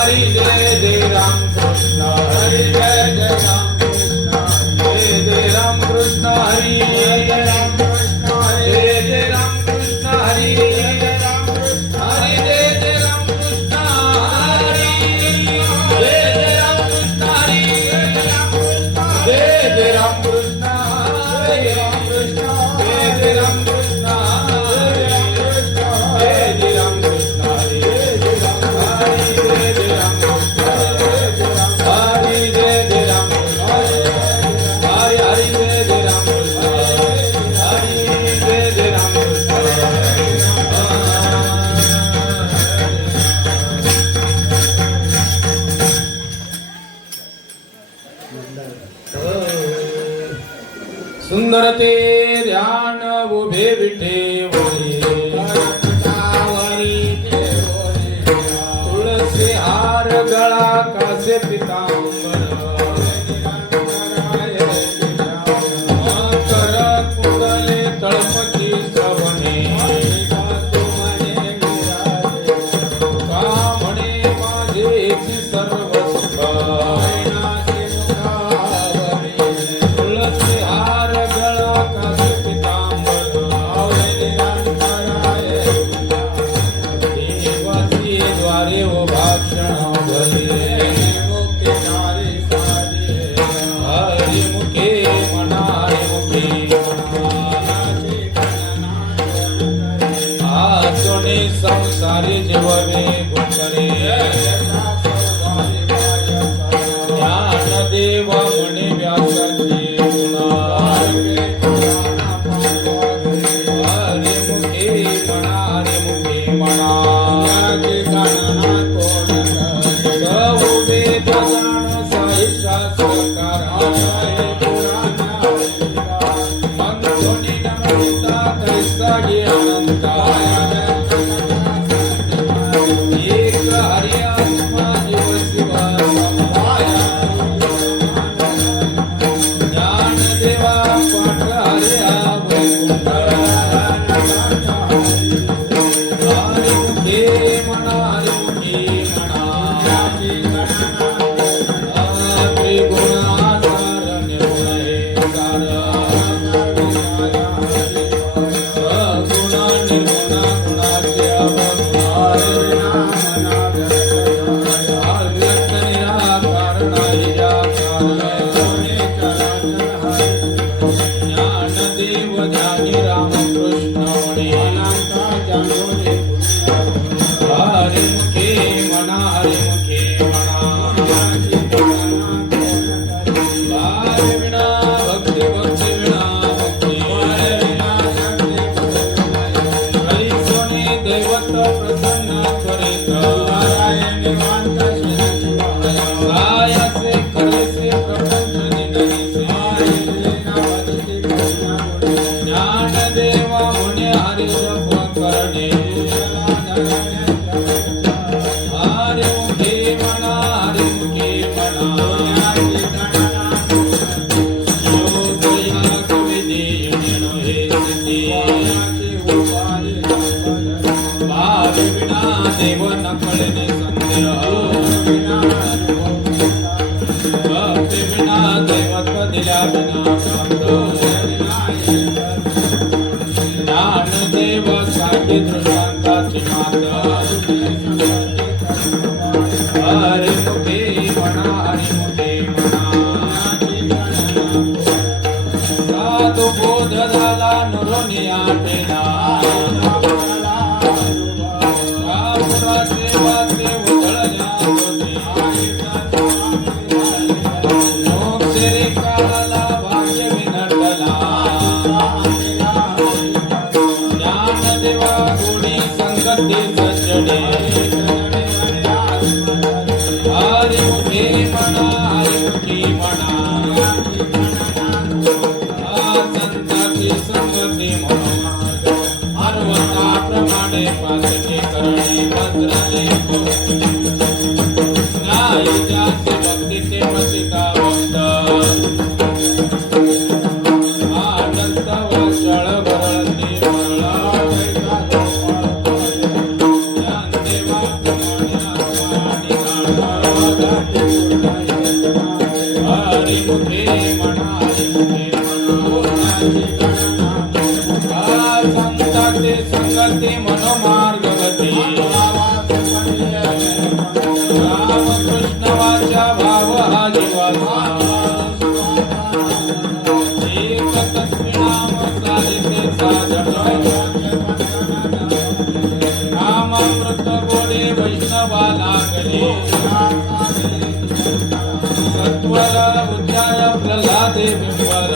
हरी जय जय राम कृष्ण हरी जय जय राम कृष्ण जय जय राम कृष्ण हरी जय राम कृष्ण जय जय राम कृष्ण हरी जय राम कृष्ण हरी जय जय राम कृष्ण हरी जय जय राम कृष्ण हरी जय जय राम कृष्ण हरे राम कृष्ण जय जय राम कृष्ण हरे राम कृष्ण जय जय राम कृष्ण हरे जय जय राम हरे जय जय राम कृष्ण हरे जय जय राम कृष्ण हरे हरे जय जय राम कृष्ण हरे जय जय राम कृष्ण सुंदर ते ध्यान उभे विठे तुळसी हार गळा कासे पितांबर कर कुंडले तळपती श्रवणे का म्हणे माझेची सर्व सुख तुळसी हार गळा कासे पितांबर देवाची द्वारे ओ भाषण हरि मुखे मना हरि मुखे आसोने संसारी जीवने गुंकरे ज्ञान देव म्हणे व्यासाचे गुणा हरि मुखे मना हरि मुखे मना सब वेद जाण साई शास्त्रकार मंथोनी नमता कैसा ये अनंता एक हरि आत्मा जीव शिव समाया ज्ञान देवा पाठ हरिया वैकुंठ हरि मुखे मना हरि मुखे मना त्रिगुणासार निर्गुण हे सार सगुण निर्गुण गुणाचे अवगुण अव्यक्त निराकार नाही आकार ज्ञानदेव ज्ञानी रामकृष्ण म्हणे हरि मुखे मना हरि मुखे मना वारे विना भक्ती भक्ती विना भक्ती हरि सोने दैवत प्रसन्न त्वरित कायासे करेसे प्रपंच निधनीसे ज्ञान देवा म्हणे हरि जप करणे हरि मुखे मना हरि मुखे मना योगया कविदे येणो हे सिद्धी भाव विना देव न कळणे संदेह भक्ती विना दैवत्व दिल्या विना प्राप्त ज्ञान देव साखी दृष्टांताची मात हरि मुखे मना हरि मुखे मना साधु बोध झाला नुरोनी आटेला वाचे वाचे उधळल्या होते मोक्ष रे काळाला भाग्य विनटला ज्ञान देवा गोडी संगती सज्जने हरि मुखे मना हरि मुखे मना संताची संगती म्हणून पर्वताप्रमाणे पाचके करणे मंत्राने नाही जाते भक्तीचे मसिका भक्त आनंद वाचळ भरती ज्ञान देवा प्रमाणे साधे वैष्णवा लागले सत्वर बुद्ध्याय प्रल्हादे बिंबर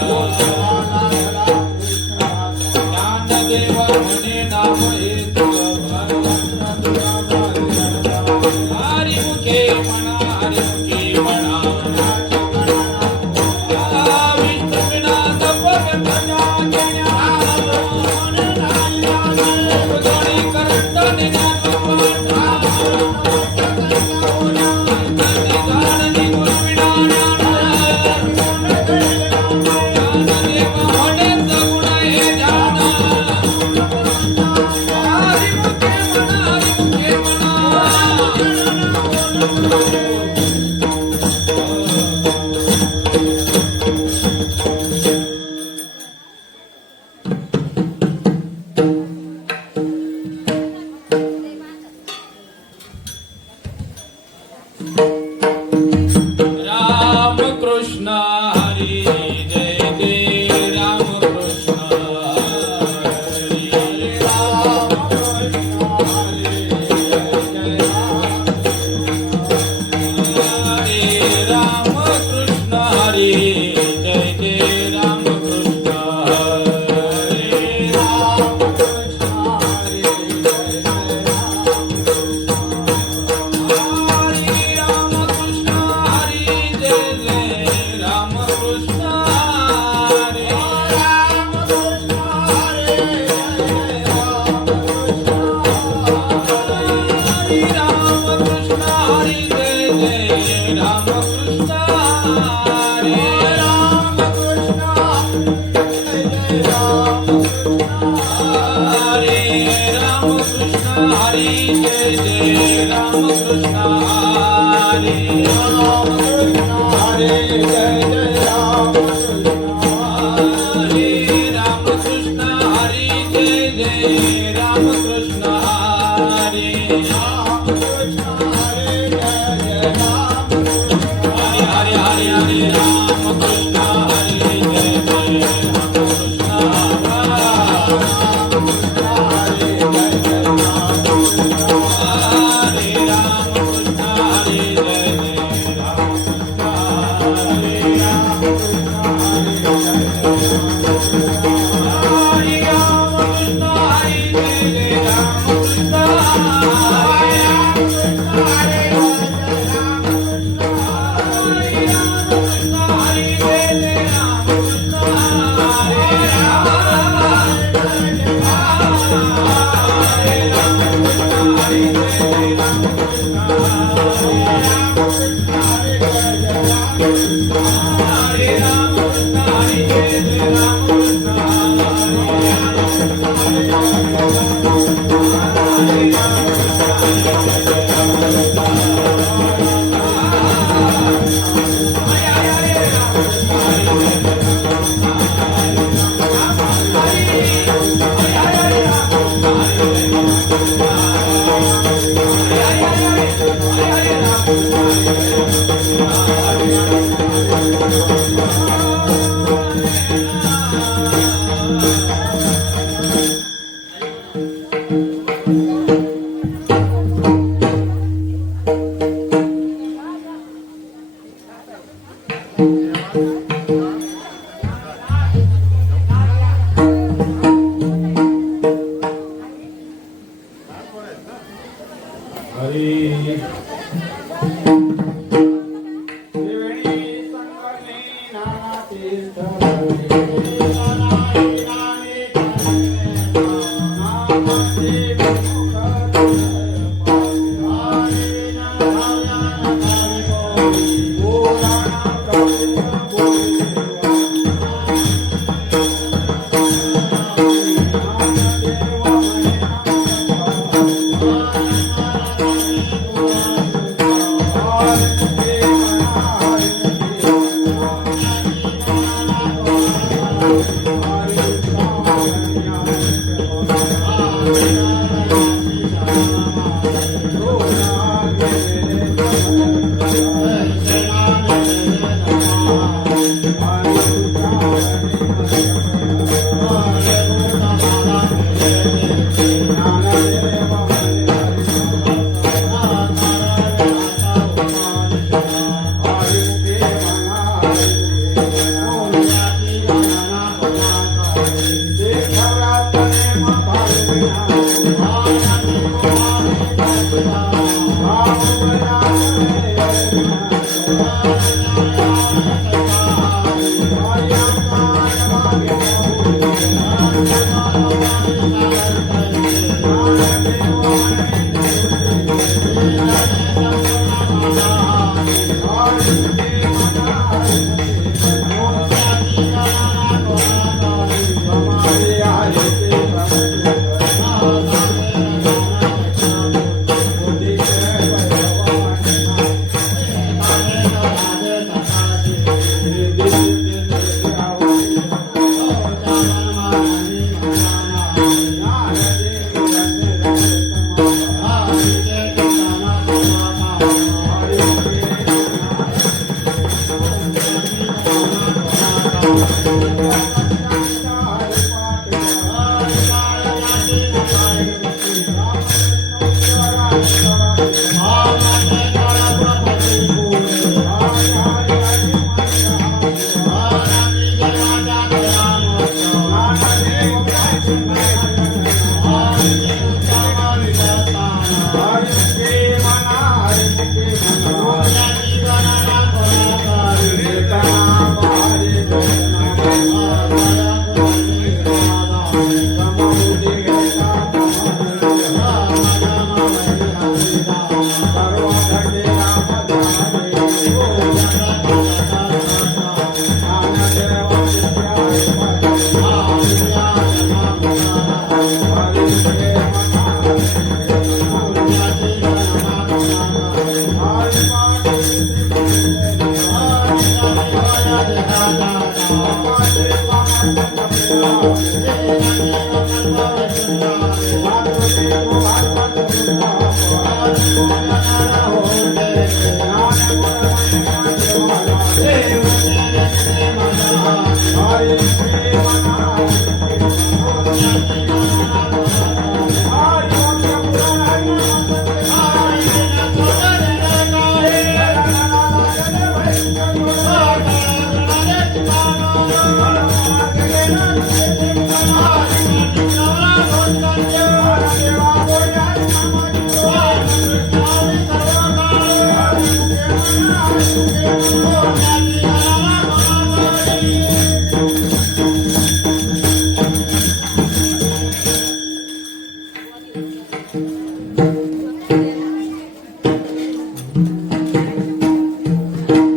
ज्ञानदेव म्हणे नाम हे हरिमुखे म्हणा हरिमुखे म्हणा विष्णू विना तपक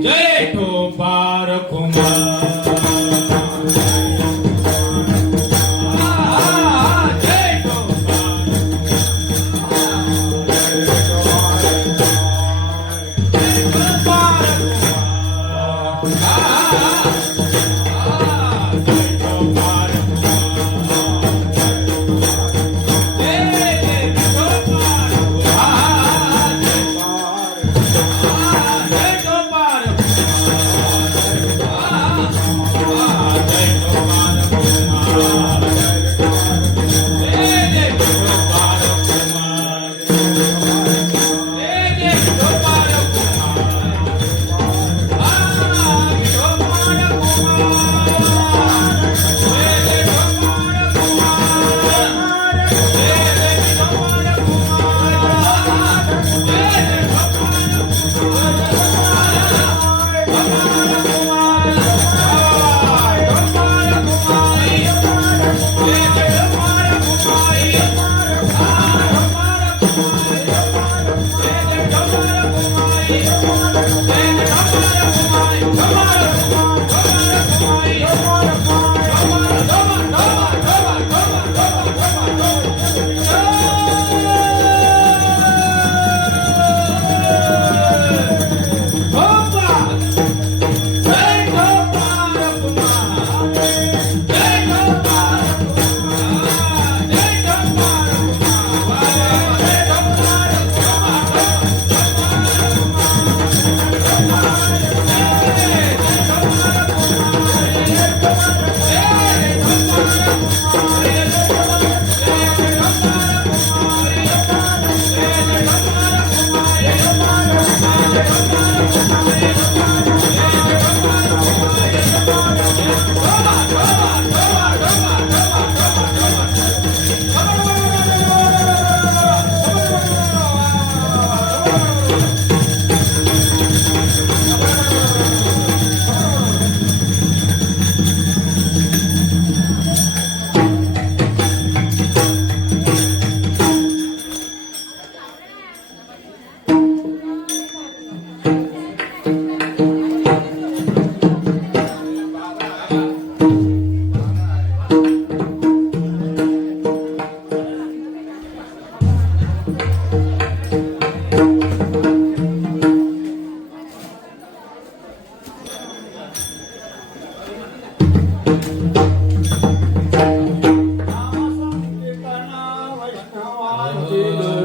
जय ठोपार कुमार जय ठोपार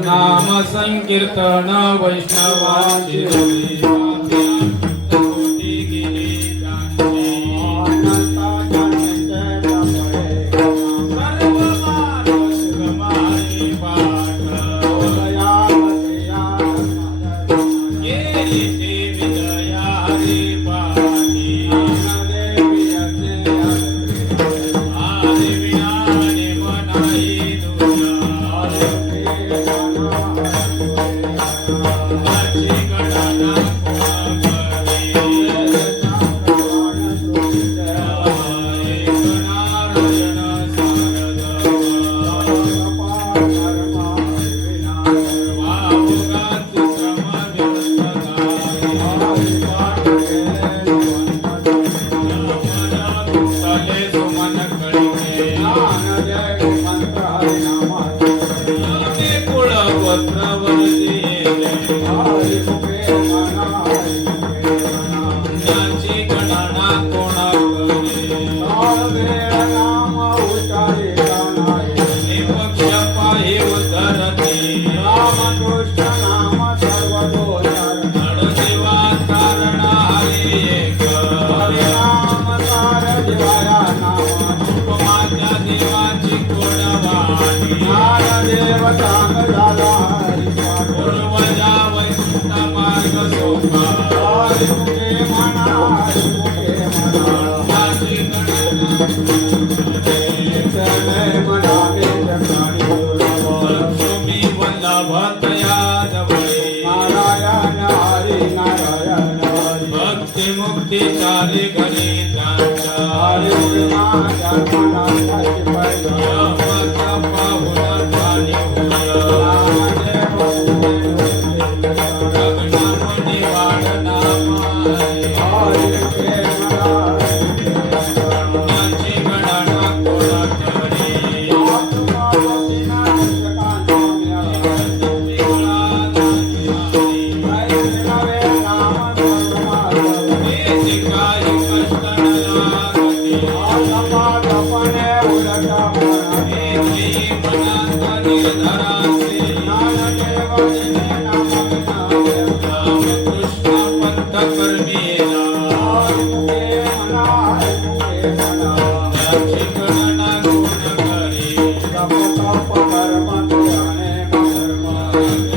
नाम संकीर्तन वैष्णवांची हरी मुखे म्हणा हरी मुखे म्हणा नाची गणनाथ मनाने जगाणी लक्ष्मी वल्लभतया जवळे नारायण हरी नारायण हरी भक्ती मुक्ती चारी घरी हरी माझ्या मनाची पाहिजे पाहून पाणी गगनामध्ये वाढना नाची गणना कोणा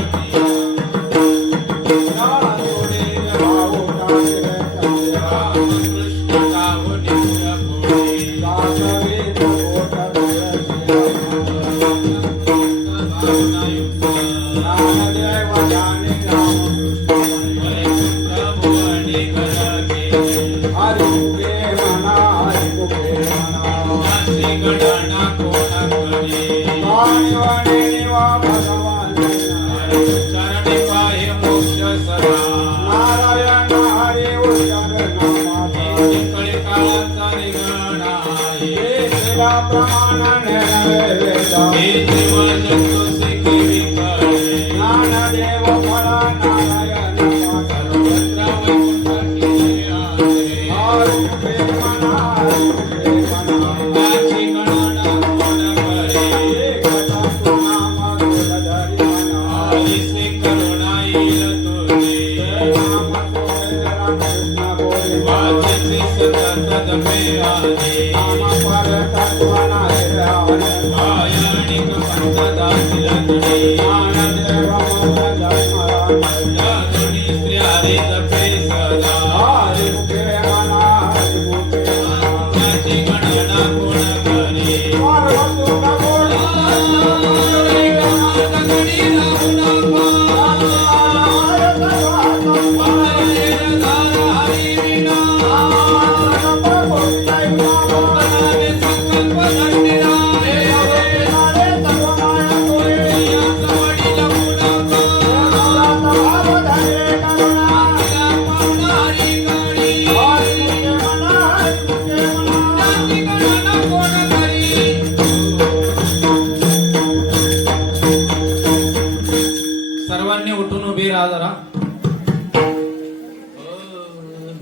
करे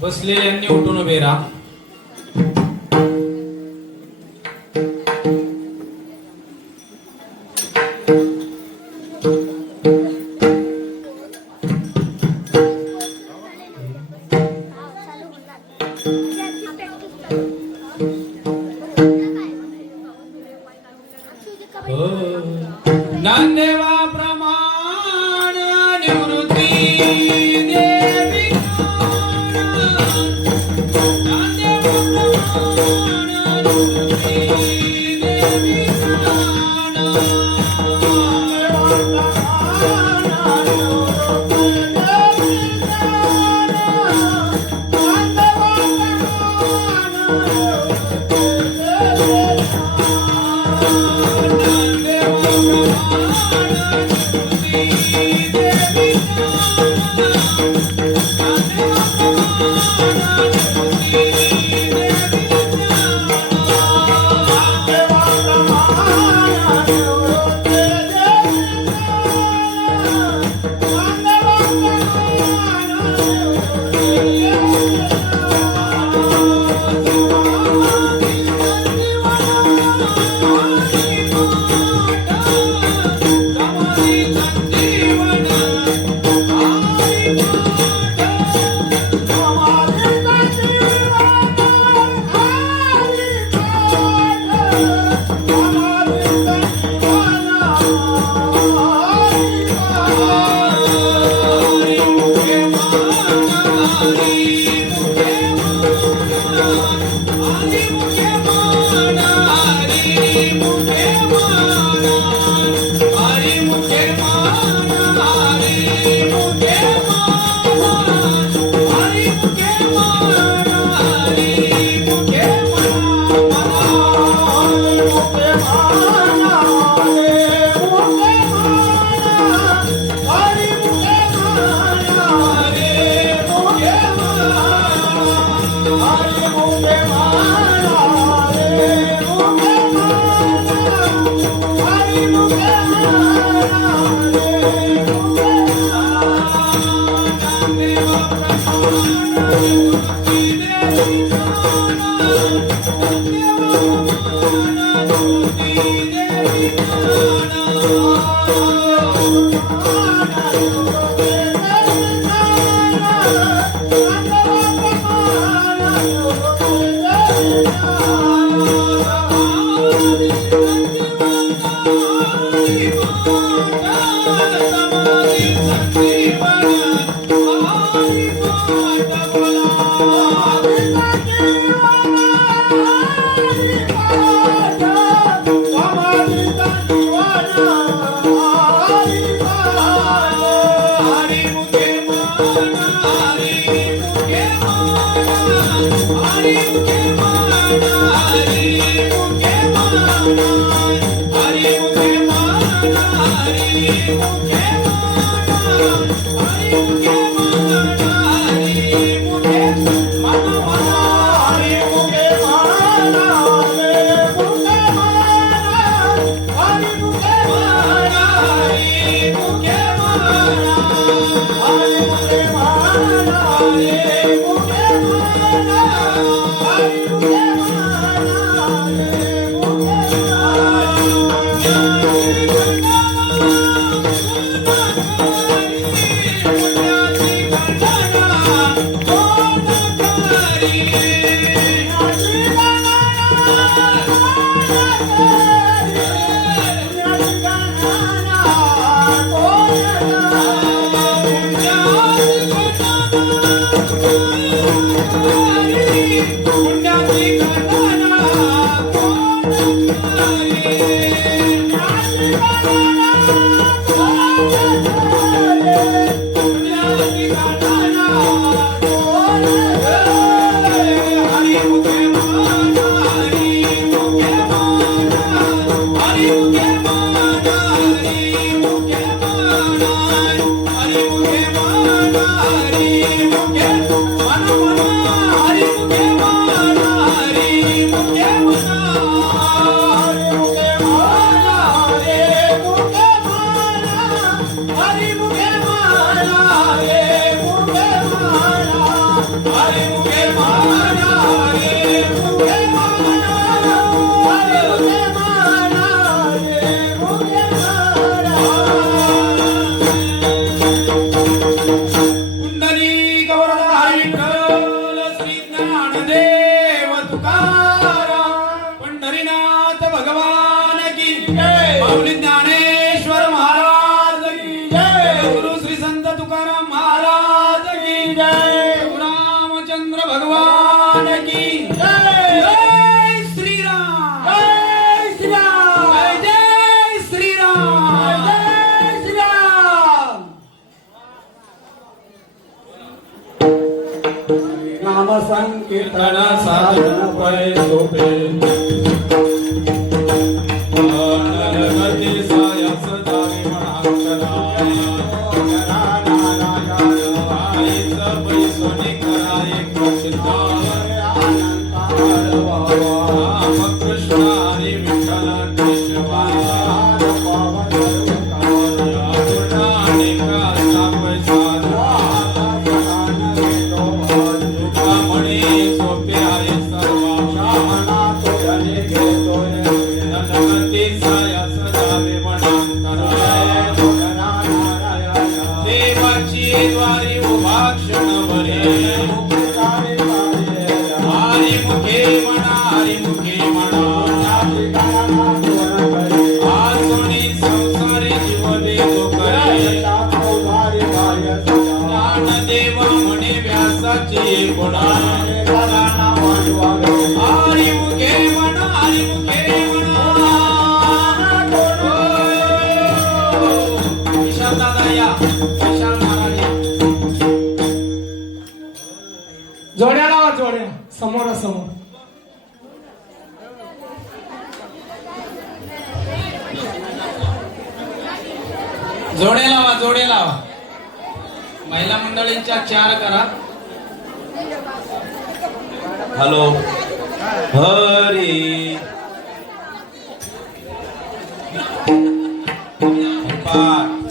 बसलेल्यांनी उठून उभे राहा. नांदेवा प्रमाण निवृत्ती देवी संकीर्तन साधन पै सोपे गती सायस जावे म्हणांकरा आईच बैसोनी कराये कृष्णा राम कृष्ण हरी विठ्ठल केशवा जोड्या लावा जोड्या समोरासमोर जोडे लावा महिला मंडळींच्या 4 करा हॅलो हरी पाठ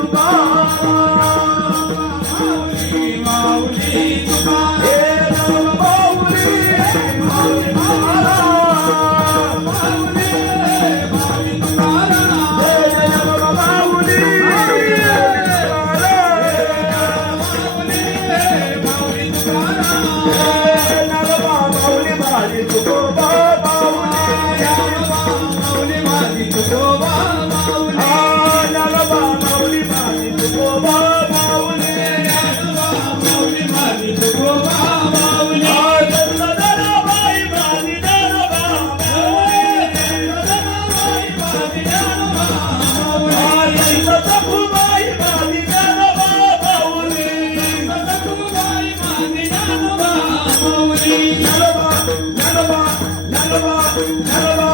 तुका माऊली तुका हे नाम माऊली माऊली तुकाराम माऊली माऊली तुकाराम हे नाम माऊली माऊली तुकाराम हे नाम माऊली माझी तुकोबा माऊली माझी तुकोबा माऊली नाम माऊली माझी तुकोबा माऊली माऊली माझी तुकोबा माऊली दरबाई माझी दरबा दरबाई माझी दरबा माऊली सतकुबाई माझी दरबा माऊली सतकुबाई माझी दरबा माऊली नरबा नरबा नरबा नरबा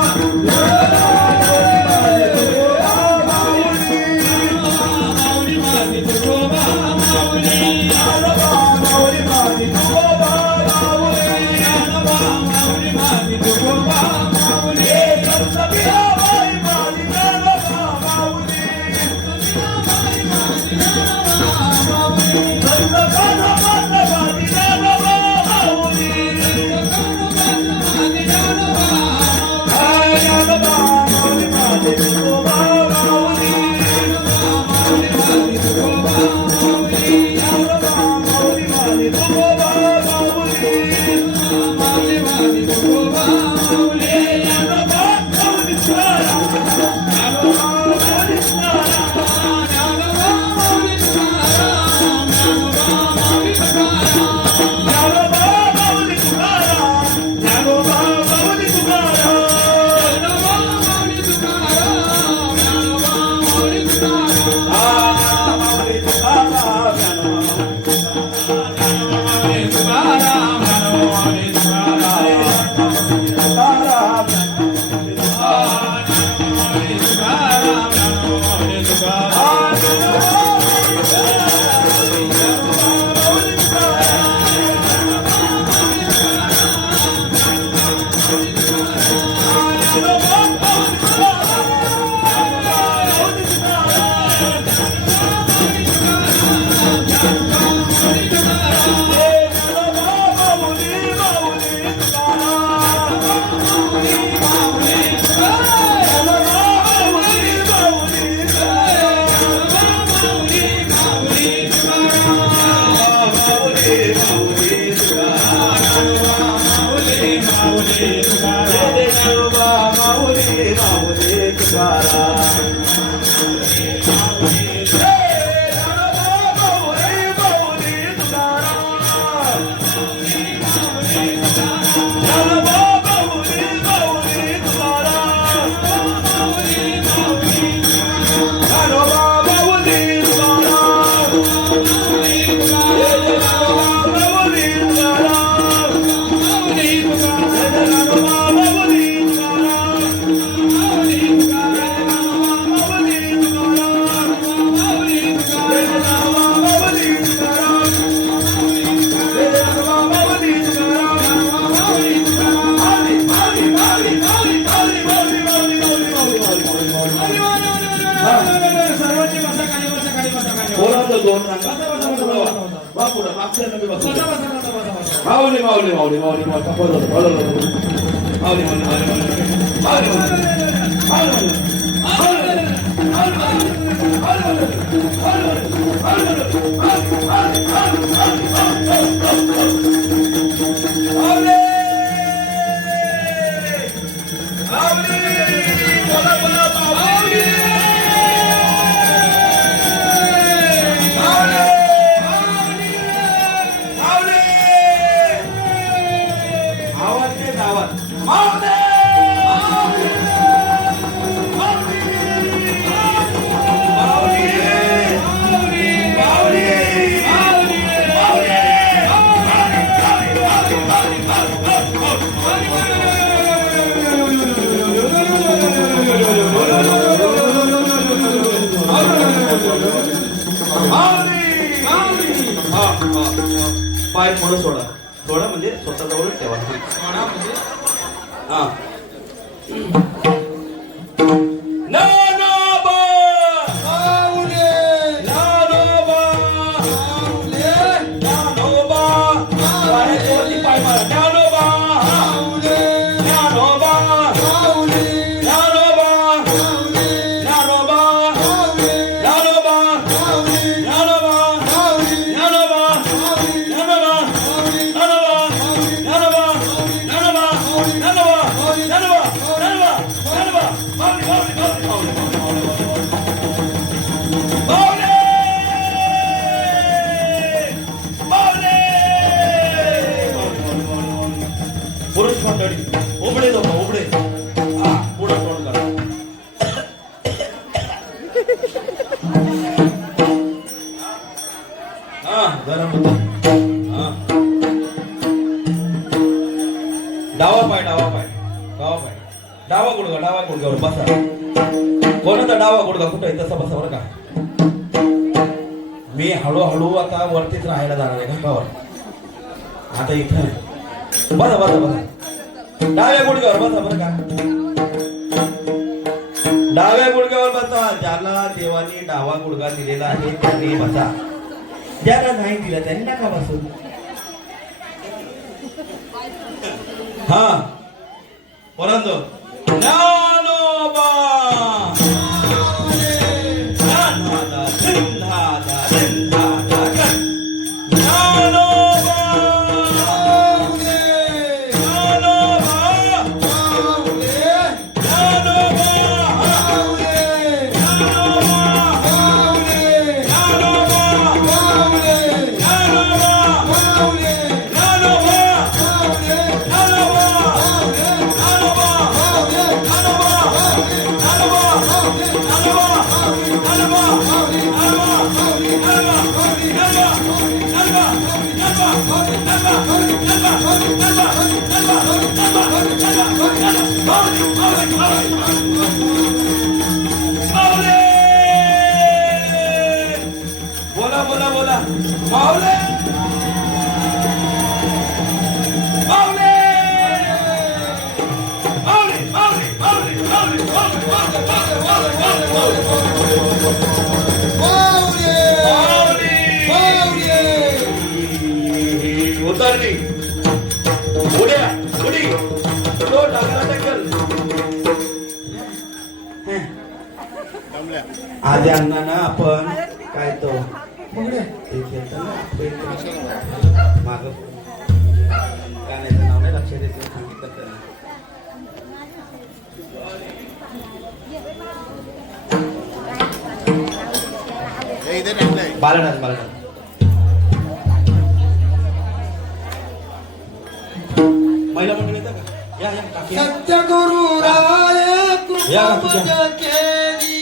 माऊली माऊली माऊली माऊली पाय थोडं सोडा, थोडं म्हणजे स्वतःजवळ ठेवा. हा हा. डावा पाय डावा पाय डावा पाय डावा गुडघ्यावर बसा. कोणाचा डावा गुडघा कुठं आहे तसा बसा बरं का. मी हळूहळू आता वरतीच राहायला जाणार आहे घाटावर. आता इथं बसा बसा बसा. डाव्या गुडघ्यावर बसा बरं का. डाव्या गुडघ्यावर बसा. ज्याला देवाने डावा गुडघा दिलेला आहे त्यांनी बसा. ज्याला नाही दिला त्यांनी नका बसू. हा परंतु ज्ञानोबा ज्ञानवादा सिंधादा सिंधादा ज्ञानोबा बोला बोला बोला माऊले माऊले माऊले माऊले माऊले माऊले उतरली उड्या उडी तो टाकला टक्कल. आधी अण्णा ना आपण काय तो ते खेळतो ना माग गाण्याचं नाव नाही लक्षात येत नाही, सांगितलं त्यांना. बालनाथ बालनाथ महिला मंडळ येतं का. या या काकी या. सत्यगुरु राय या कृपा काकीच्या. केली.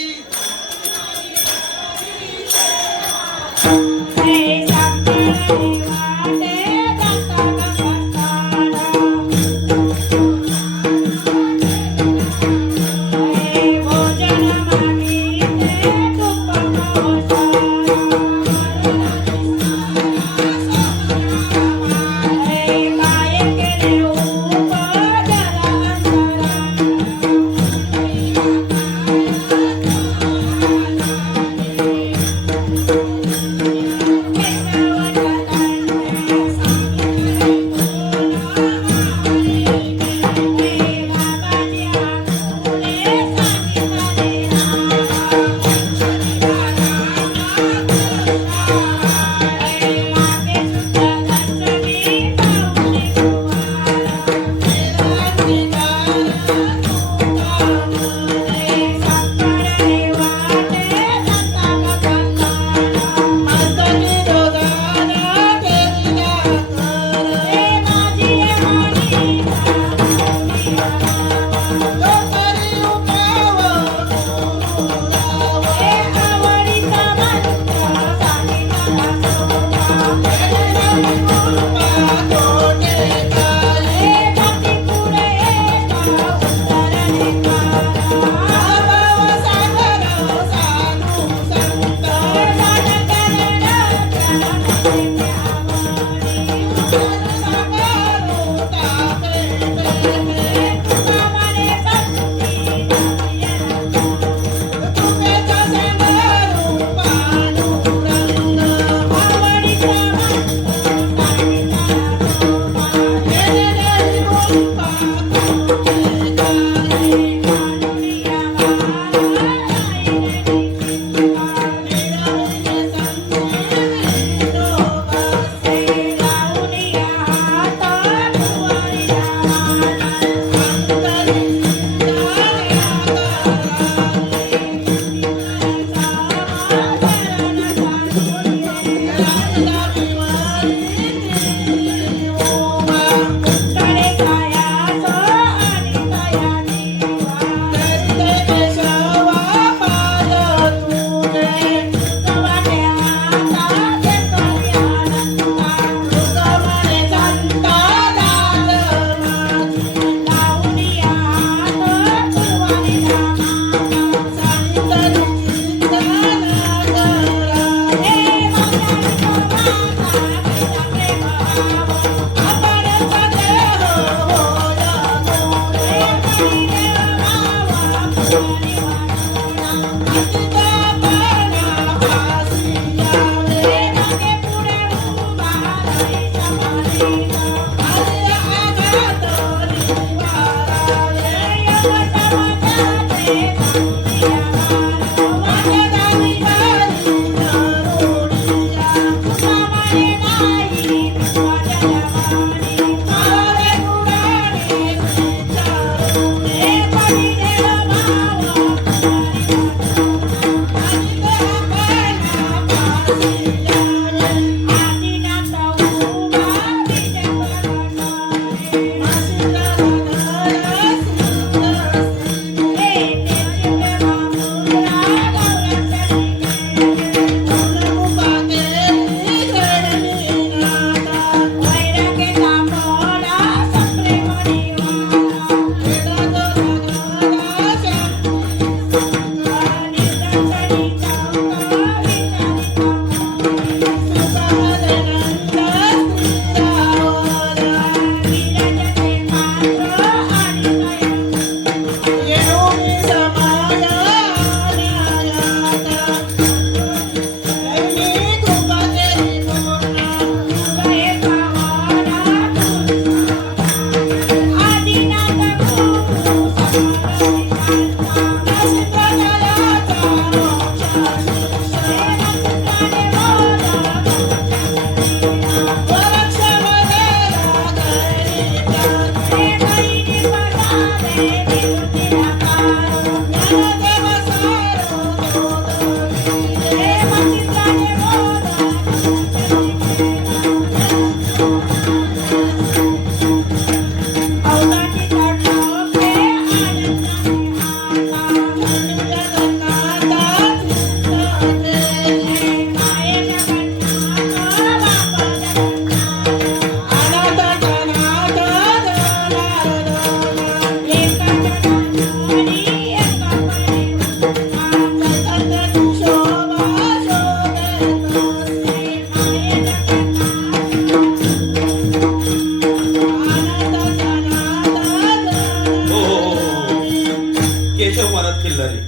केशव महाराज किल्लारी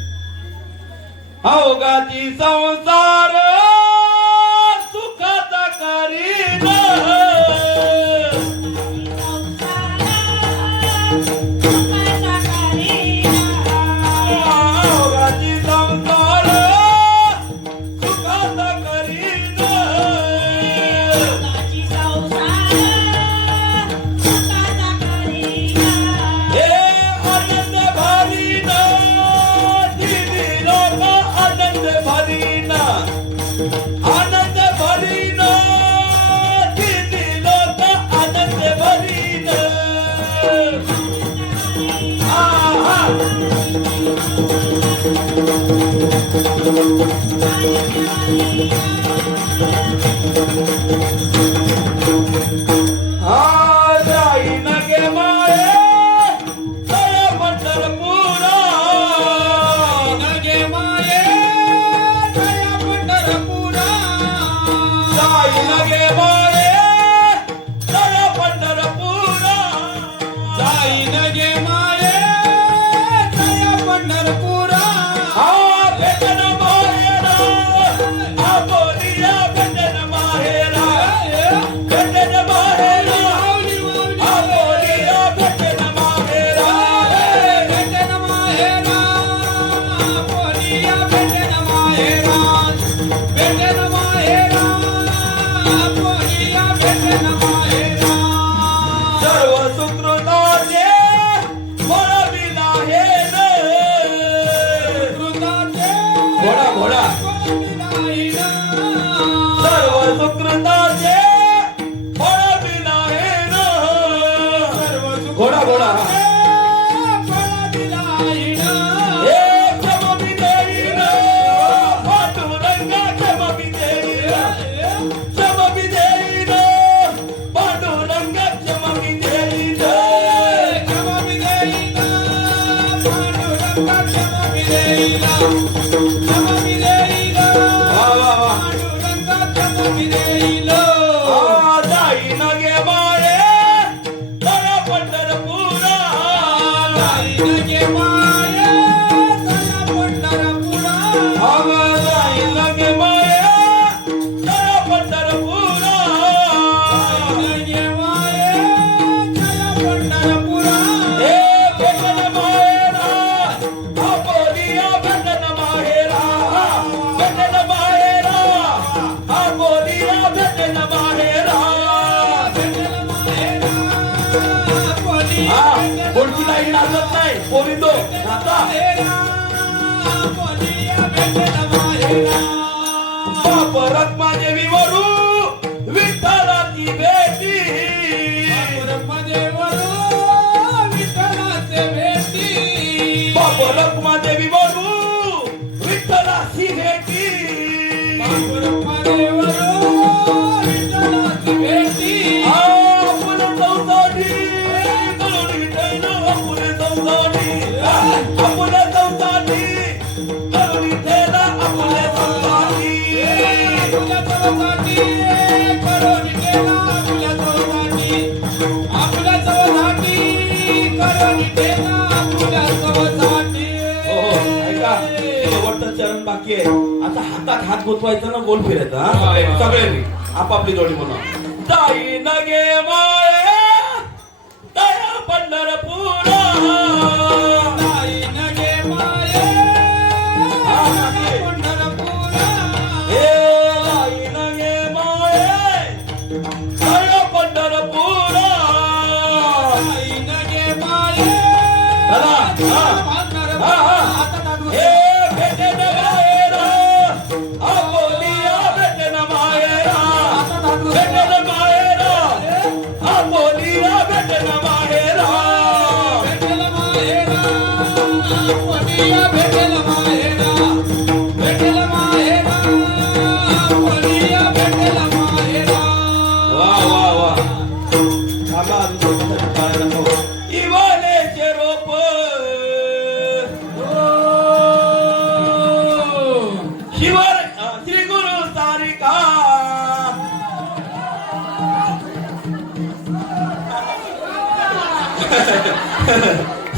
अवघाची संसार सुखाचा करीन अवघाची संसार सुखाचा करीन हे आनंद भरीन दिली लोक आनंद भरीन आनंद भरीन दिली लोक आनंद भरीन आहा जाईन गे माये जय पंढरपुरा नगे माये जय पंढरपुरा जाईन गे माये जय पंढरपुरा जाई नगे माये जय पंढरपुरा हा भेटन माहेरा आबोलिया भेटन माहेरा भेटन माहेरा आबोलिया भेटन माहेरा भेटन माहेरा बोलिया भेटन माहेरा भेटन माहेरा बोलिया भेटन माहेरा सर्व सुकृताचे फळविला हे कृताचे घोडा घोडा विलाईना सर्व सुकृताचे फळविला हे घोडा घोडा हे क्षमबी देईन पांडुरंगा क्षमबी देईन पांडुरंगा पोलितो नाता बाप रखमादेवी वरू विठ्ठलाची भेटी बाप रखमादेवी वरू विठ्ठलाची भेटी आपुले चौसाटी करून विठ्ठल आपुले चौसाटी आपुले चौसाटी करून विठ्ठल आपुले चौसाटी शेवटचं चरण बाकी आहे आता हातात हात गुंतवायचा ना गोल फिरायचा हा? सगळ्यांनी आपापली जोडी म्हणा ताई नगे माये दया पंढरपुरा हे लाई नगे माये दया पंढरपुरा हे भेटे न मायेरा आपोलिया भेटे न मायेरा भेटे न मायेरा आपोलिया भेटे न मायेरा वा वा वा थांबा अजून थोडंसं टाळ्या नको. इवालेचे रोप शिवर श्री गुरु सारिका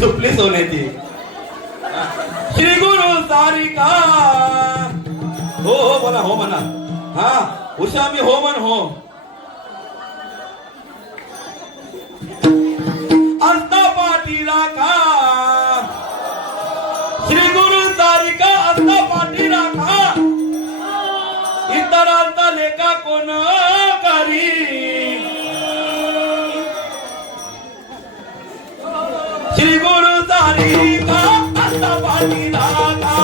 सुपली सोन्याची श्री गुरु सारिका हो हो म्हणा हो म्हणा हा उषा मी हो म्हण हो अंता पाटीला का श्री गुरु सारिका अंता पाटीला का इतरांचा लेखा कोण करी श्री गुरु सारिका अंता पाटीला का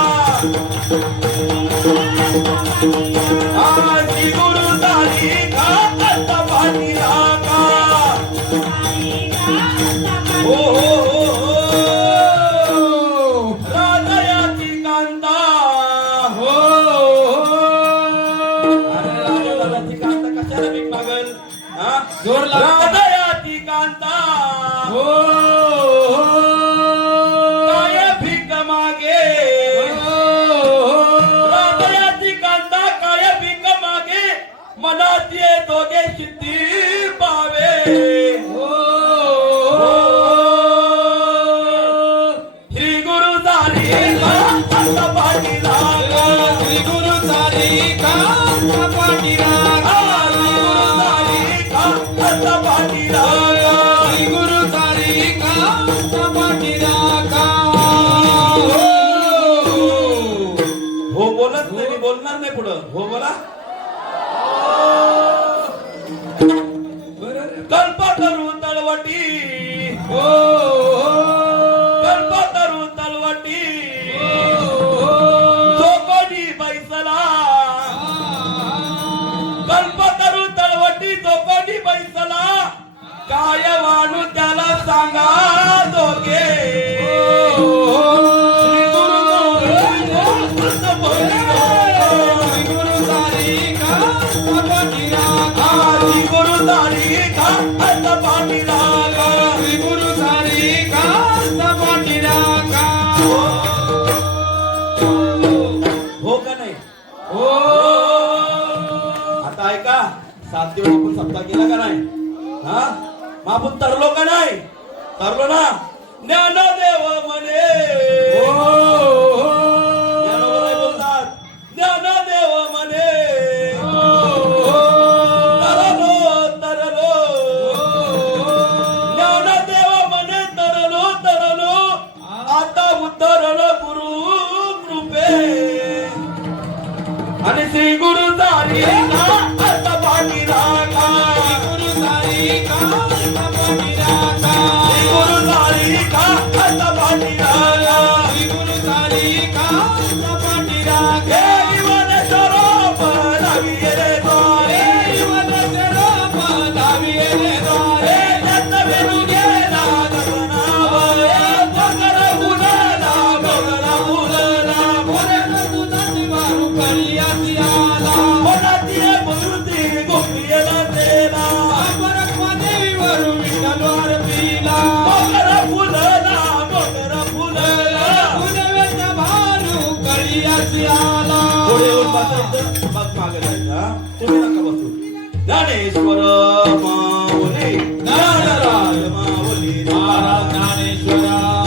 श्री गुरु सारिका अंता पाटीला का हो राजाची कांता हो राजाची कांता कशाला भीक मागल राजाची कांता हो काय भीक मागे राजाची कांता काय भीक मागे मनाचे दोघे सिद्धी पावे हो बोलत नाही बोलणार नाही पुढं हो बोला कल्पतरू तळवटी हो कल्पतरू तळवटी चोकोडी बैसला कल्पतरू तळवटी चोकोडी बैसला काय वाणू त्याला सांगा दोघे हो का नाही हो आता ऐका 7 दिवस आपण सप्ताह केला का नाही हा मग आपण तरलो का नाही तरलो ना ज्ञानदेव म्हणे ज्ञानोबा बोलतात ज्ञानदेव म्हणे तरलो तरलो ज्ञानदेव म्हणे तरलो तरलो आता उतरलो गुरु कृपे आणि श्री गुरु सारी आता पाठी राखा गुरु सारी का आता पाठी राखा गुरु सारी का आता पाठी राखा माऊली ज्ञानराज माऊली महाराज ज्ञानेश्वर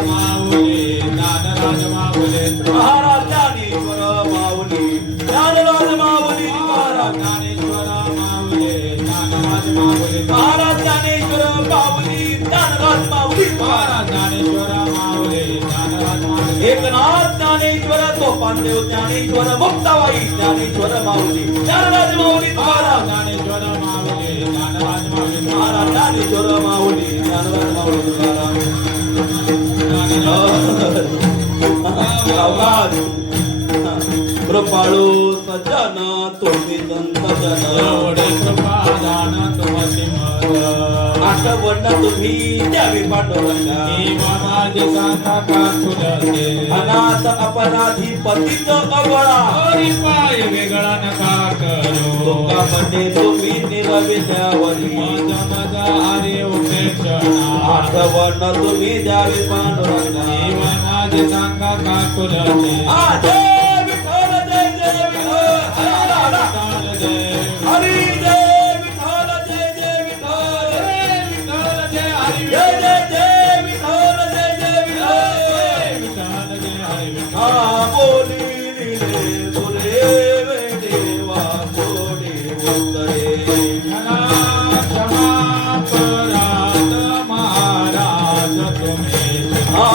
माऊली ज्ञानराज माऊली महाराज ज्ञानेश्वर माऊली ज्ञानराज माऊली महाराज ज्ञानेश्वर माऊली ज्ञानराज माऊली महाराज ज्ञानेश्वर माऊली ज्ञानराज माऊली महाराज ज्ञानेश्वर माऊली ज्ञानराज माऊली एकनाथ ज्ञानेश्वर सोपानदेव ज्ञानेश्वर मुक्ताबाई ज्ञानेश्वर माऊली ज्ञानराज माऊली महाराज महाराज ज्ञानेश्वर माऊली ज्ञानराज माऊली महाराज ज्ञानेश्वर माऊली ज्ञानराज माऊली महाराज कृपाळू सज्जन तुम्ही संत जन एवढे कृपादान तुमची मत आठवण तुम्ही द्यावी पांडुरंगा मी माझे सांगा का तुझे अनाथ अपराधी पतित अवळा हरी पाय वेगळा नका करू दुःखामध्ये तुम्ही निरविल्यावरी माझा माझा हरी उपेक्षणा आठवण तुम्ही द्यावी पांडुरंगा जीवनाचे सांगा का तुझे जय विठ्ठल जय जय विठ्ठल हरी जय विठ्ठल जय जय विठ्ठल जय जय जय विठ्ठल जय जय विठ्ठल हा बोली दिले तुरे देवा कोणी उतरे महाराज तुम्ही हा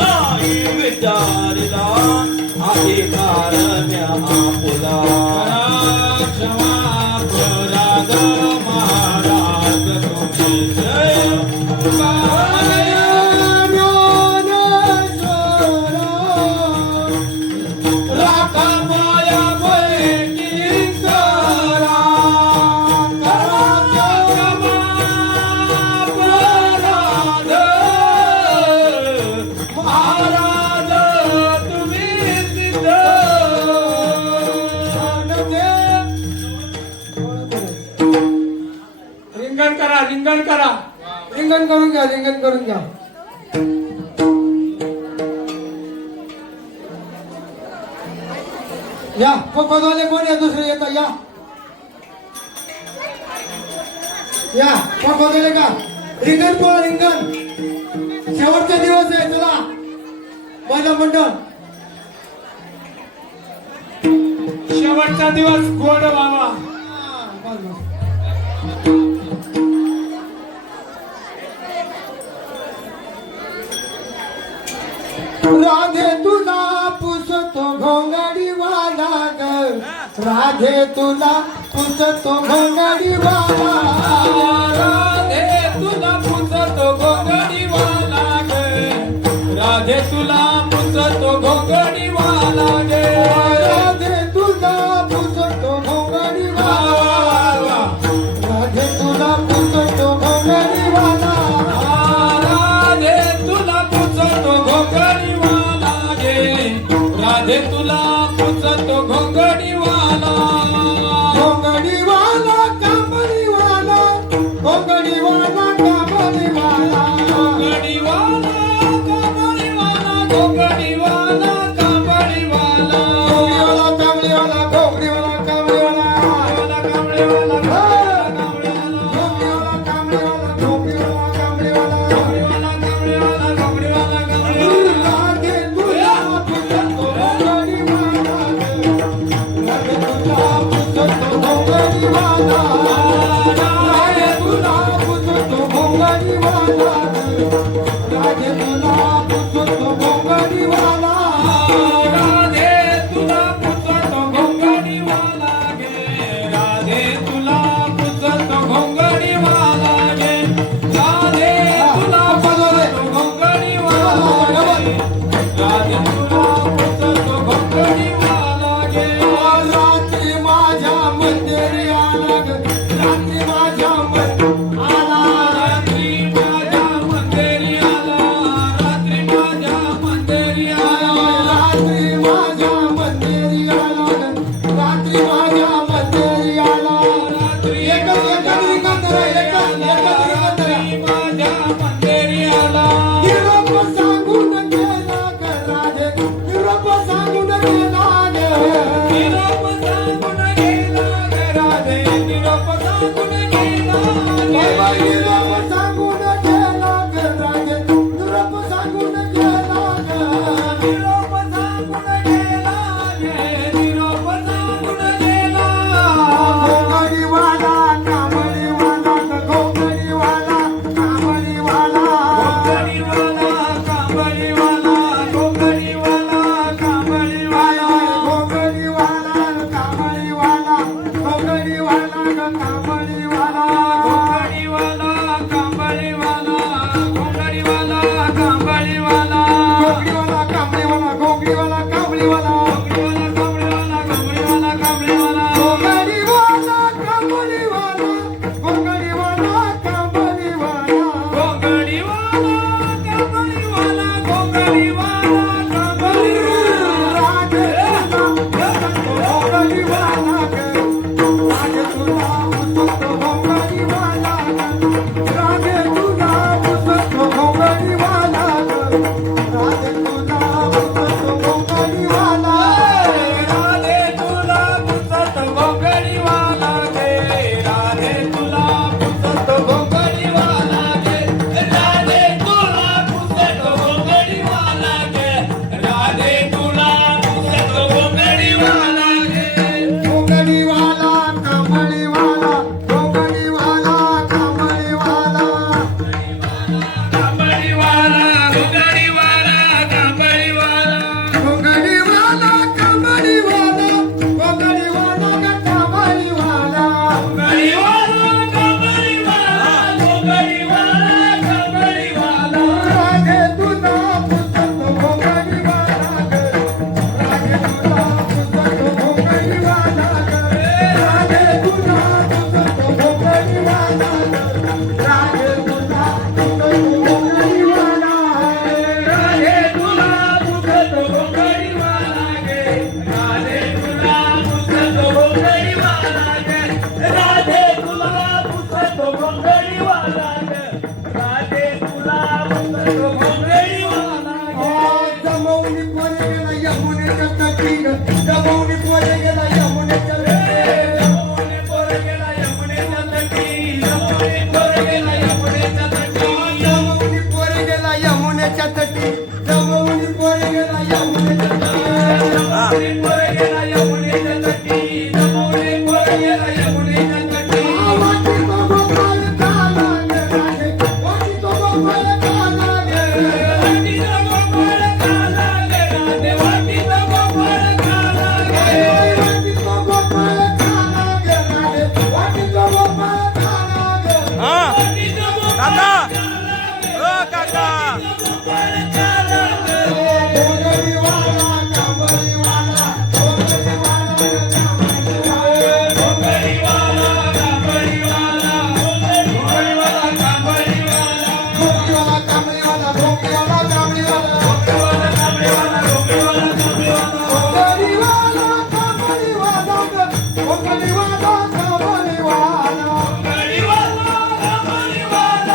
नाही विचारला अधिकार म्या आपुला क्षमा अपराध महाराज तुम्ही जय राखा माया बैठी करा क्षमा अपराध महाराज तुम्ही सिद्ध रिंगण करा रिंगण करा रिंगण करून घ्या रिंगण करून घ्या या पकवानवाले कोण या दुसरे येता या पकवानवाले का रिंगण पोळा रिंगण शेवटचा दिवस आहे चला माझा मंडळ शेवटचा दिवस गोड बाबा राधे तुला पुसतो घोंगडी वाला ग राधे तुला पुसतो घोंगडी वाला राधे तुला पुसतो घोंगडी वाला ग राधे तुला पुसतो घोंगडी वाला ग राधे तुला पुसतो घोंगडी वाला राधे तुला पुसतो घोंगडी वाला राधे तुला पुसतो घोंगडी वाला गे राधे तुला पुसतो घोंगडी वाला घोंगडी वाला कांबरी वाला घोंगडी वाला कांबरी वाला घोंगडी वाला कांबळी वाला घोंगडी वाला कांबळी वाला कांबरी वाला घोंगडी वाला कांबरी वाला कांबळी वाला राधे तुला पुसतो घोंगडी वाला गे राधे तुला पुसतो घोंगडी वाला गे राधे तुला पुसतो घोंगडी वाला गे राधे तुला पुसतो घोंगडी वाला गे रात्री माझ्या मंदिरी आला रात्री माझ्या रात्री माझ्या मंदिरी तो घोंगडीवाला ग राधे तुला मुकतो घोंगडीवाला ग जमवणी पोरे गेला यमुनेच्या तटी जमवणी पोरे गेला यमुनेच्या जमवणी पोरे गेला यमुनेच्या तटी जमवणी पोरे गेला यमुनेच्या तटी जमवणी पोरे गेला यमुनेच्या तटी जमवणी पोरे गेला यमुनेच्या जमवणी पोरे गेला यमुनेच्या तटी जमवणी पोरे गेला यमुनेच्या तटी वाटी तो गोपाळ काला ग राधे वाटी तो गोपाळ काला ग वाटी तो गोपाळ काला ग राधे वाटी तो गोपाळ काला ग वाटी तो गोपाळ काला ग राधे वाटी तो गोपाळ काला ग वाटी तो गोपाळ काका गोपाळ काला ग घोंगडीवाला कांबळीवाला घोंगडीवाला कांबळीवाला घोंगडीवाला कांबळीवाला घोंगडीवाला कांबळीवाला घोंगडीवाला कांबळीवाला घोंगडीवाला कांबळीवाला घोंगडीवाला कांबळीवाला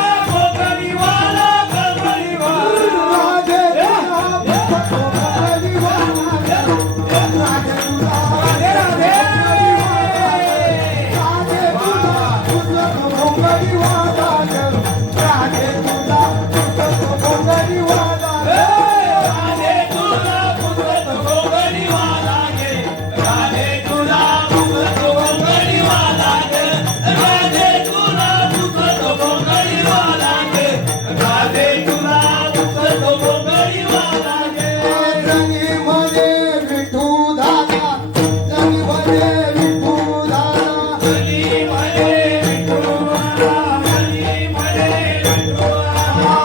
घोंगडीवाला घोंगडीवाला कांबळीवाला घोंगडीवाला घोंगडीवाला कांबळीवाला राधे राधे तुला पुजतो घोंगडीवाला गे राधे तुला पुजतो घोंगडीवाला गे राधे तुला पुजतो घोंगडीवाला गे राधे तुला पुजतो घोंगडीवाला गे मध्ये विठू दादा मध्ये विठू दादा हरी म्हणे विठुराया हरी म्हणे विठुराया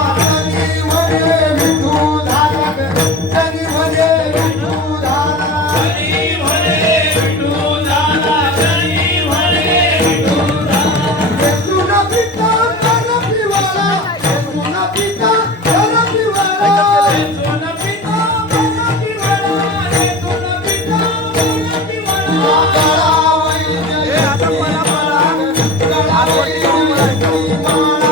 मध्ये विठू दादा मध्ये विठू दादा हरी म्हणे विठुराया हरी म्हणे विठुराया सुना पिता करा पिवाला सुना पिता करा पिवाला सोना पिता बना दिवाळा रे सोना पिता बना दिवाळा कळावई जयंती माला कळावई जयंती माला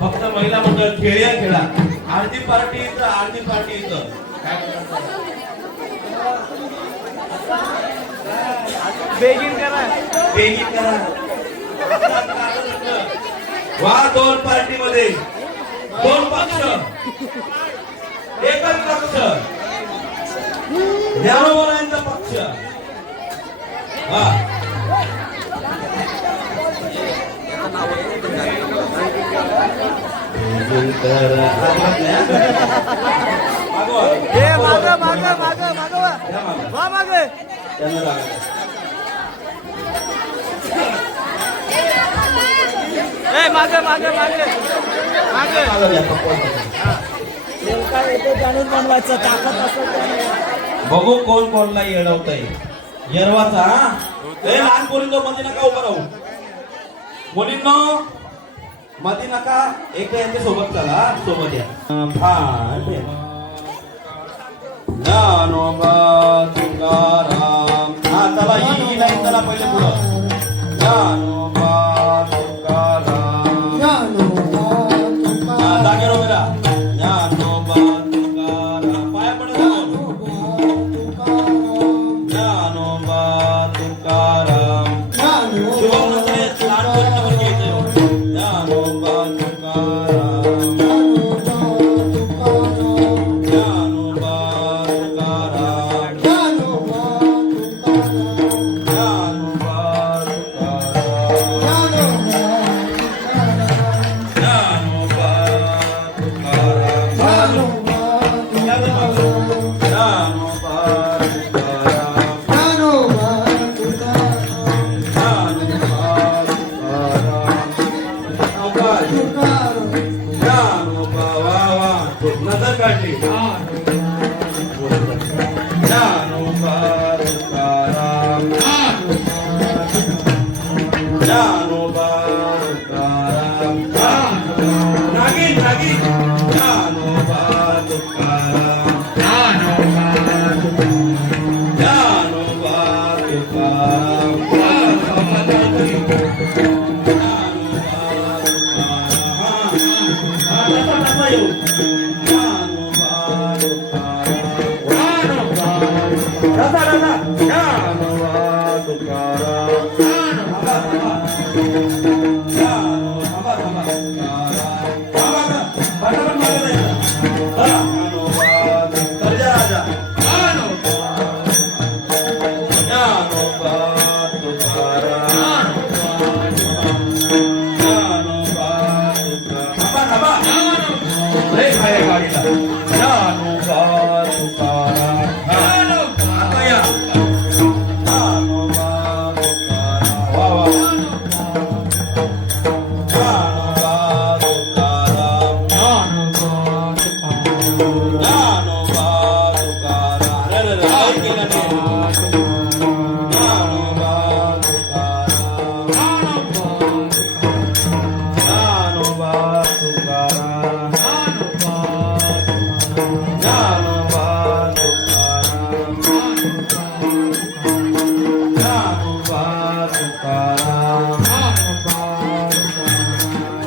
फक्त महिला मंडळ खेळ्या खेळा अर्धी पार्टी इथं अर्धी पार्टी इथं काय करायचं? बेगीन करा बेगीन करा वा दोन पार्टी मध्ये दोन पक्ष एकच पक्ष ज्ञानोबरायांचा पक्ष हा माग त्यांना लागा. मागे मागे मागे मागे माझा व्यापक कोण होता? काय येतो जाणून बनवायचं ताकद असेल त्याने. बघू कोण कोणला येडवतंय. येरवाचा हा? ए लहान पोरींनो मध्ये नका उभं राहू. मुलींनो मध्ये नका. एक यांच्या सोबत चला सोबत या. ज्ञानोबा तुकाराम. हा चला ही लाईन चला पहिले पुढं. ज्ञानोबा तुकाराम. हा, जागेवर उभे राहा. ज्ञानोबा तुकाराम. पाया पडू नको. ज्ञानोबा तुकाराम. शिवम नसले लहान पोरींना पण घ्यायचंय. ज्ञानोबा तुकाराम. ज्ञानोबा तुकाराम. ज्ञानोबा तुकाराम. ज्ञानोबा नजर काढली. ज्ञानोबा तुकाराम. ज्ञानोबा तुकाराम. नागिन नागिन. ज्ञानोबा तुकाराम.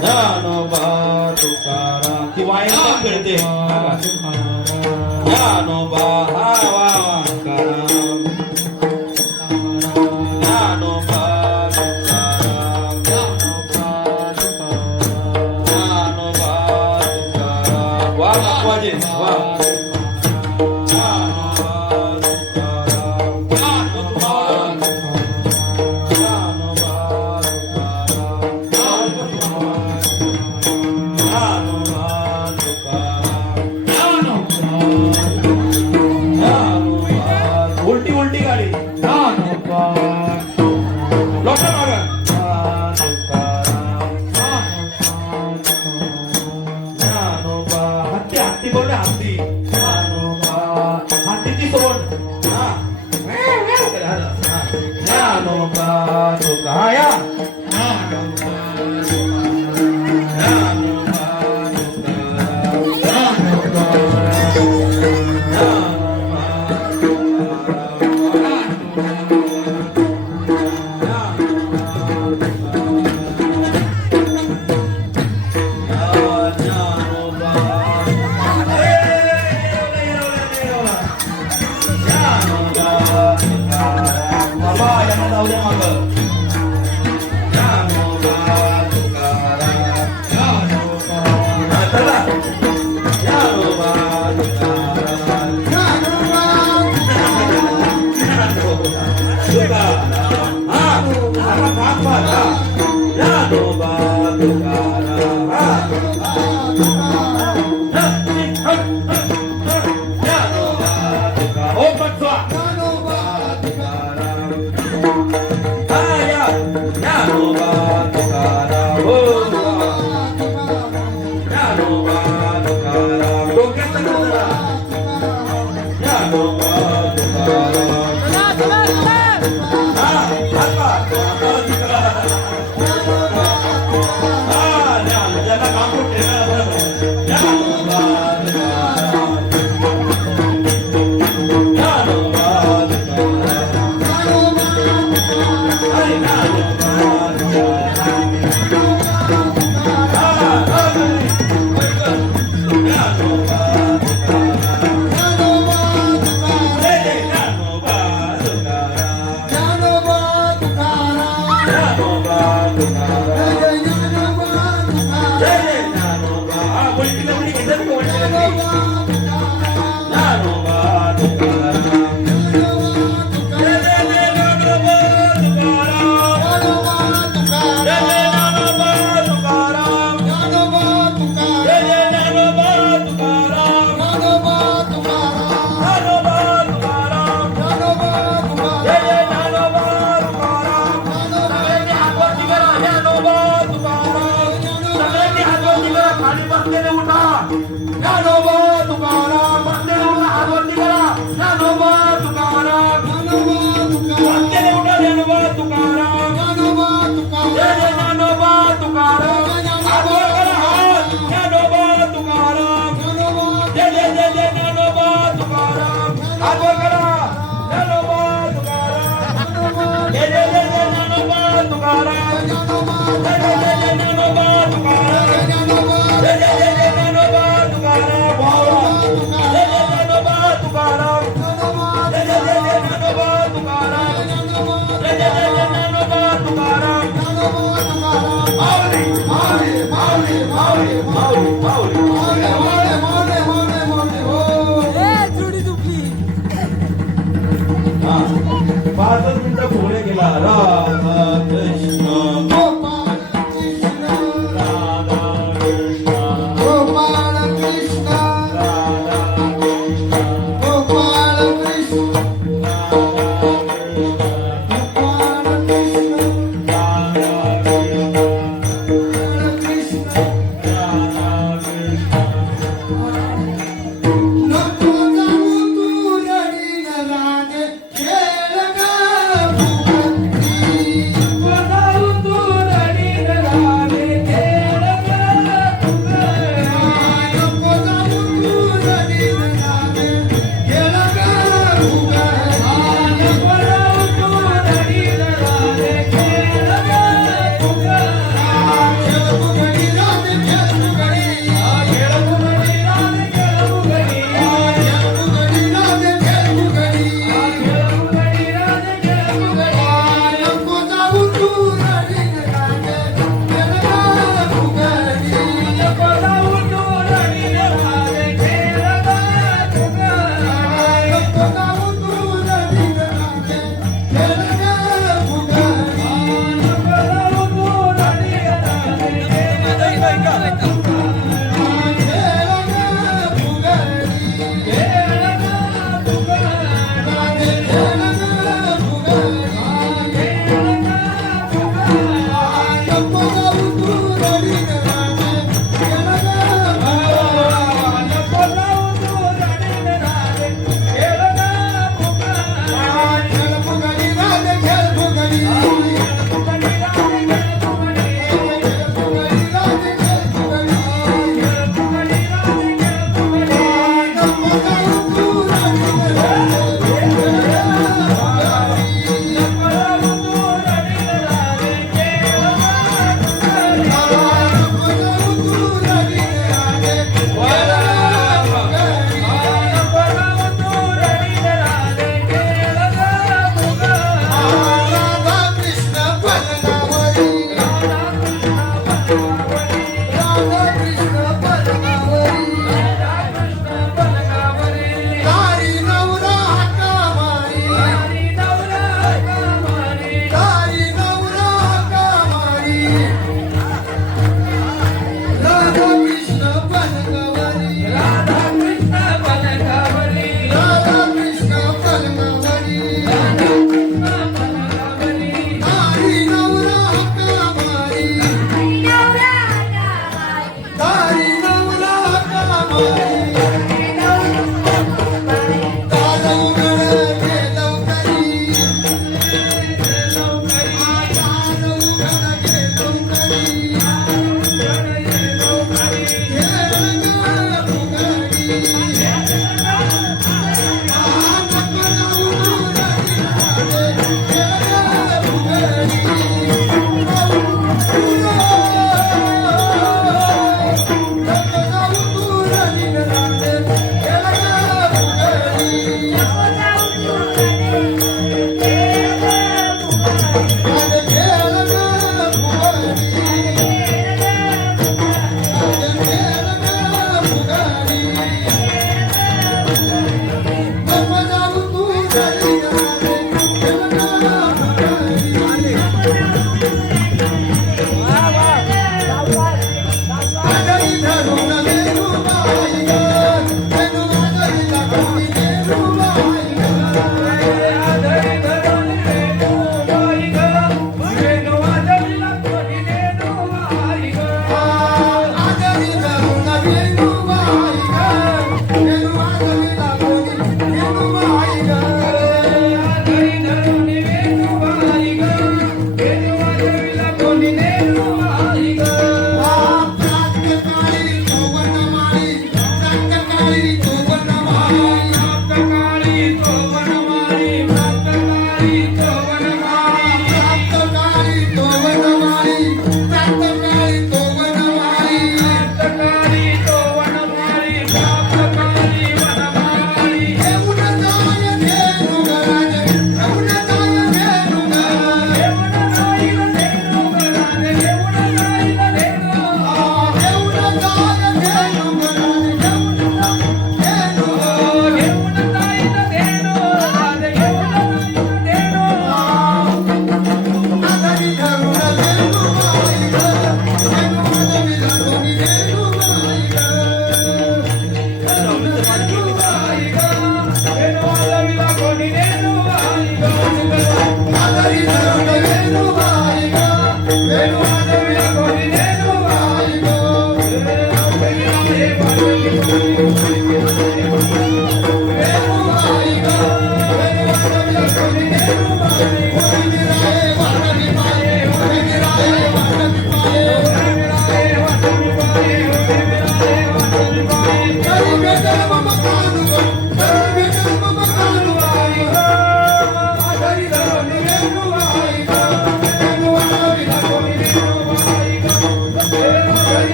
ज्ञानोबा तुकाराम. ती वाईन पण खेळते. ज्ञानोबा हा वा तुकाराम. ज्ञानोबा तुकाराम. ज्ञानोबा तुकाराम. वा वाजे वा. ज्ञानोबा तुकाराम. ज्ञानोबा उलटी उलटी गाडी. लोटा मागा. ज्ञानोबा हत्ती हत्ती बोलले हत्ती. हत्तीची सोड. ज्ञानोबा तुकाया. Oh हा, ज्याला काम कुठे ना, बरोबर. ज्ञानोबा तुकाराम. ज्ञानोबा तुकाराम. अरे ज्ञानोबा तुकाराम. हा, ज्ञानोबा तुकाराम. जय जय ज्ञानोबा तुकाराम. ज्ञानोबा तुकाराम. जय जय ज्ञानोबा. हा, बोलकी लवडी घेतात की बोलकी लवडी. ज्ञानोबा तुकाराम. जय जय जय ज्ञानोबा तुकाराम. जय जय ज्ञानोबा तुकाराम. जय जय ज्ञानोबा तुकाराम. ज्ञानोबा तुकाराम. जय जय ज्ञानोबा तुकाराम. सगळ्यांनी हातवरती करा. ज्ञानोबा तुकाराम. सगळ्यांनी हातवरती करा. खाली बसलेले उठा. ज्ञानोबा तुकाराम. बसलेले उठा. हातवरती करा. ज्ञानोबा तुकाराम. बसलेले उठा. ज्ञानोबा तुकाराम. जय जय ज्ञानोबा तुकाराम. हातवर करा हात. ज्ञानोबा तुकाराम. जय जय जय जय ज्ञानोबा तुकाराम. हातवर करा. ज्ञानोबा तुकाराम. जय जय जय जय ज्ञानोबा तुकाराम. जय जय जय जय ज्ञानोबा तुकाराम. जय जय जय जय ज्ञानोबा तुकाराम. भावा. जय जय ज्ञानोबा तुकाराम. जय जय जय जय ज्ञानोबा तुकाराम. जय जय जय जय ज्ञानोबा तुकाराम. माऊली माऊली माऊली माऊली माऊली माऊली. जुडी दुखली. हा, 5 मिनिटं पुढे गेला. राधा कृष्ण राधा कृष्ण राधा कृष्ण खेळ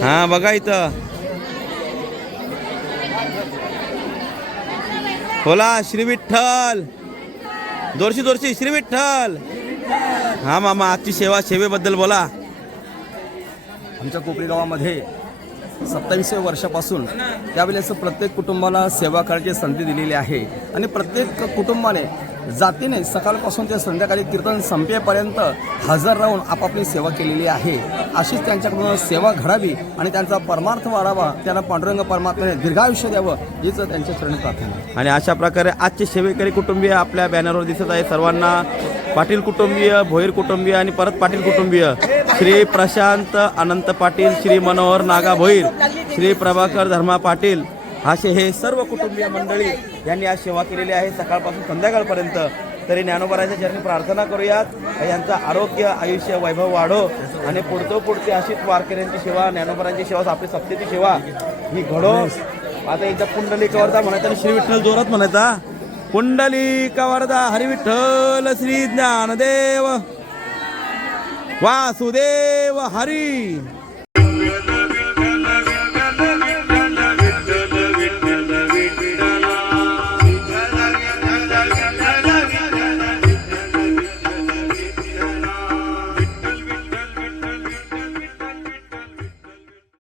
हा बघा इथं बोला श्री विठ्ठल दोरशी दोरशी श्री विठ्ठल. हा मामा आजची सेवेबद्दल बोला. आमच्या कोपरी गावामध्ये 27व्या वर्षापासून त्यावेळेस प्रत्येक कुटुंबाला सेवा करायची संधी दिलेली आहे आणि प्रत्येक कुटुंबाने जातीने सकाळपासून ते संध्याकाळी कीर्तन संपेपर्यंत हजर राहून आपापली सेवा केलेली आहे. अशीच त्यांच्याकडून सेवा घडावी आणि त्यांचा परमार्थ वाढावा, त्यांना पांडुरंग परमात्म्याने दीर्घायुष्य द्यावं हीच त्यांच्या चरणी प्रार्थना आहे. आणि अशा प्रकारे आजचे सेवेकरी कुटुंबीय आपल्या बॅनरवर दिसत आहे. सर्वांना पाटील कुटुंबीय, भोईर कुटुंबीय आणि परत पाटील कुटुंबीय, श्री प्रशांत अनंत पाटील, श्री मनोहर नागा भोईर, श्री प्रभाकर धर्मा पाटील असे हे सर्व कुटुंबीय मंडळी यांनी आज सेवा केलेली आहे सकाळपासून संध्याकाळपर्यंत. तरी ज्ञानोबाराच्या चरणी प्रार्थना करूयात यांचं आरोग्य आयुष्य वैभव वाढो आणि पुढची अशीच वारकऱ्यांची सेवा, ज्ञानोबारांची सेवा, आपली सप्तेची सेवा ही घडो. आता एकदा पुंडलिक वरदा म्हणायचा आणि श्री विठ्ठल जोरात म्हणायचा. पुंडलिक वरदा हरी विठ्ठल श्री ज्ञानदेव वासुदेव हरी.